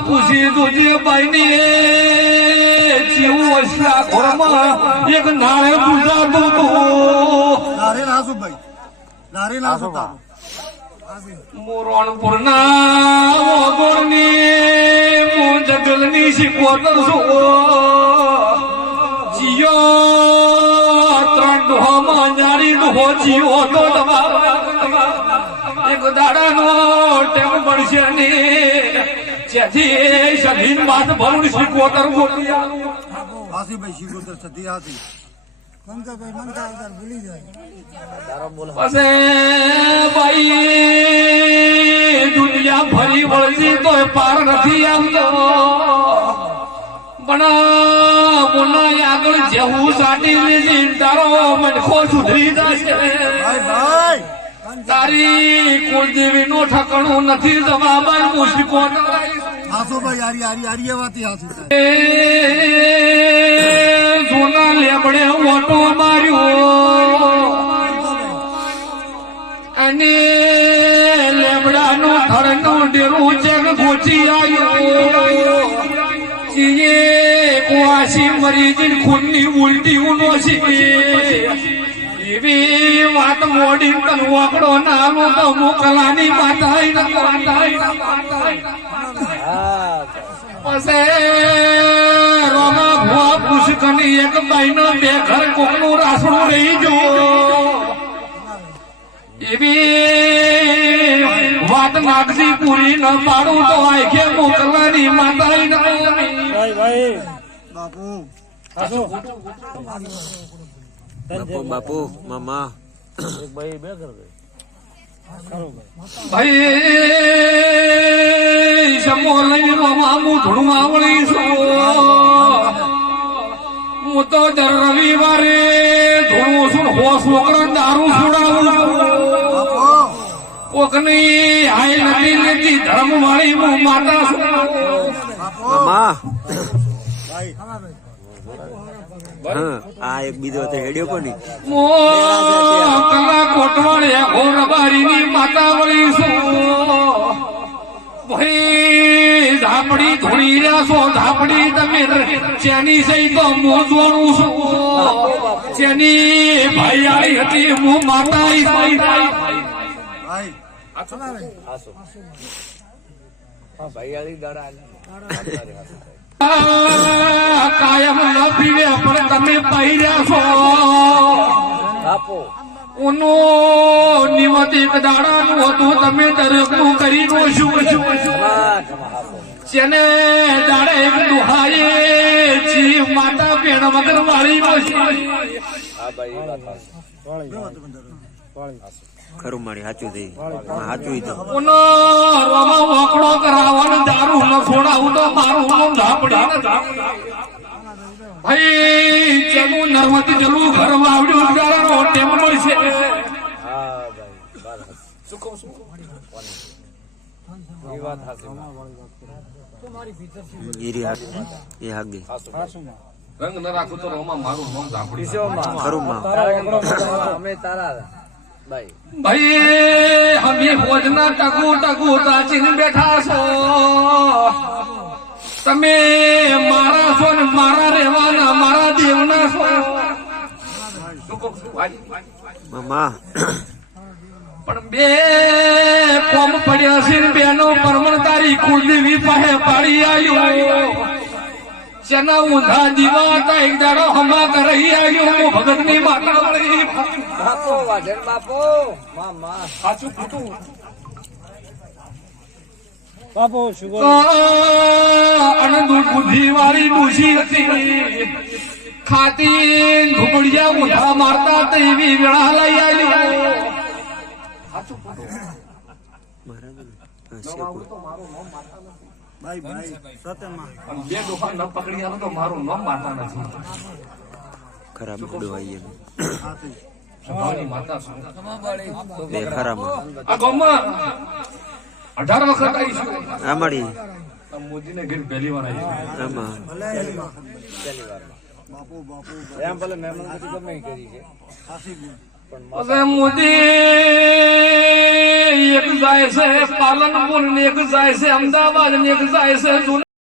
પૂછી તુજે બાઈની જીવું ઘરમાં એક નાળે પૂજાતું હતું મોરણપુરના ઓગોરની જગલની શીખવતર છું જીયો ત્રણ ડોહામાં ન્યારી ડોહો જીવો તો એક દાડાનો ટેમ મળશે ને જેથી શરીર માથ ભરું શીખવતર ગોતી ભાઈ શીખોતર સતી હાથી ભાઈ દુનિયા ફરી વળતી તો પાર નથી આવતો પણ આગળ જેવું સાટી લીધી તારો મનખો સુધરી જશે તારી કુળદેવી નું ઠકણું નથી જવાબ મુશ્કો સોના લેબડે ઓટો માર્યો અને લેબડાનું થરનું ડેરું ચેક ગોચી આવ્યો ચીએ કુવાસી મરી જઈને ખૂનની ઉલટી ઉનોસી એવી વાત મોડી તન વાકડો નાનો તો મોકલાની માતા રોમા ભુવા પુષ્કની એક બાઈનો બે ઘર કોકનું રાસણું રહી જો એવી વાત નાગજી પૂરી ન પાડું તો આખે મોકલાની માતા બાપુ મામા ભાઈ સમો લઈ મામું થોડું આવડી છું હું તો દર રવિવારે થોડું છું હો છોકરા દારૂ છોડાવું કોકની હાઈ નથી લેતી ધર્મ વાળી હું માતા છું મામા આ એક બીજો હેડ્યો કોની કલા કોટવાળે ઘોરબારીની માતા વળી છું ભાઈ ઝાપડી ધોળી રહ્યા છો ઝાપડી તમે ચેની સહી તો હું જોડું છું ચેની ભાઈ હતી હું માતા કાયમ ન પીવે પણ તમે પહેર્યા છો ઉનો નિમતિક દાડાનું હતું તમે દરેકનું કરી નો શું જેને દાડે એક દુહાએ જી માતા પેણ વગર વાળી નો ખરું મારી સાચું થઈ સાચું તો ઉનો રોમા વકડો કરાવવાનો દારૂ ન છોડાવું તો મારું ઝાપડી ભાઈ ચેલું નર્મદી જલું ઘર વાવડ્યું ત્યારે ટેમ મળશે રંગ ન રાખું તો રોમા મારું નામ ઝાપડી ખરું અમે તારા ભાઈ અમે ભોજના ટકુ તાચીને બેઠા છો તમે મારા છો ને મારા રહેવાના મારા દેવના છો મામા પણ બે કોમ પડ્યા છે ને બેનો પરમણ તારી કુળદેવી પાસે પાડી આવ્યો જેના ઊંધા દીવા હતા એક દાડો હમા કરી આવ્યો ભગત ની માતા વળી બાપો વાઢેર બાપો મામા સાચું ખોટું બાપુ શું અનંત બુદ્ધિ વાળી ડૂસી હતી ખાતી ઘુમડિયા ઊંધા મારતા તેવી વેળા લઈ આવ્યો સાચું ખોટું બે દોખા ન પકડી આવે તો મારું નામ માતા નથી ખરાબ ડોહાઈ માતા બે ખરાબ આ ગામમાં 18 વખત આવી છું અમારી મોદીને ઘેર પહેલી વાર આવી આમાં એમ ભલે મહેમાન ગમે કરી છે મોદી એક જાય છે પાલનપુર ને એક જાય છે અમદાવાદ ને એક જાય છે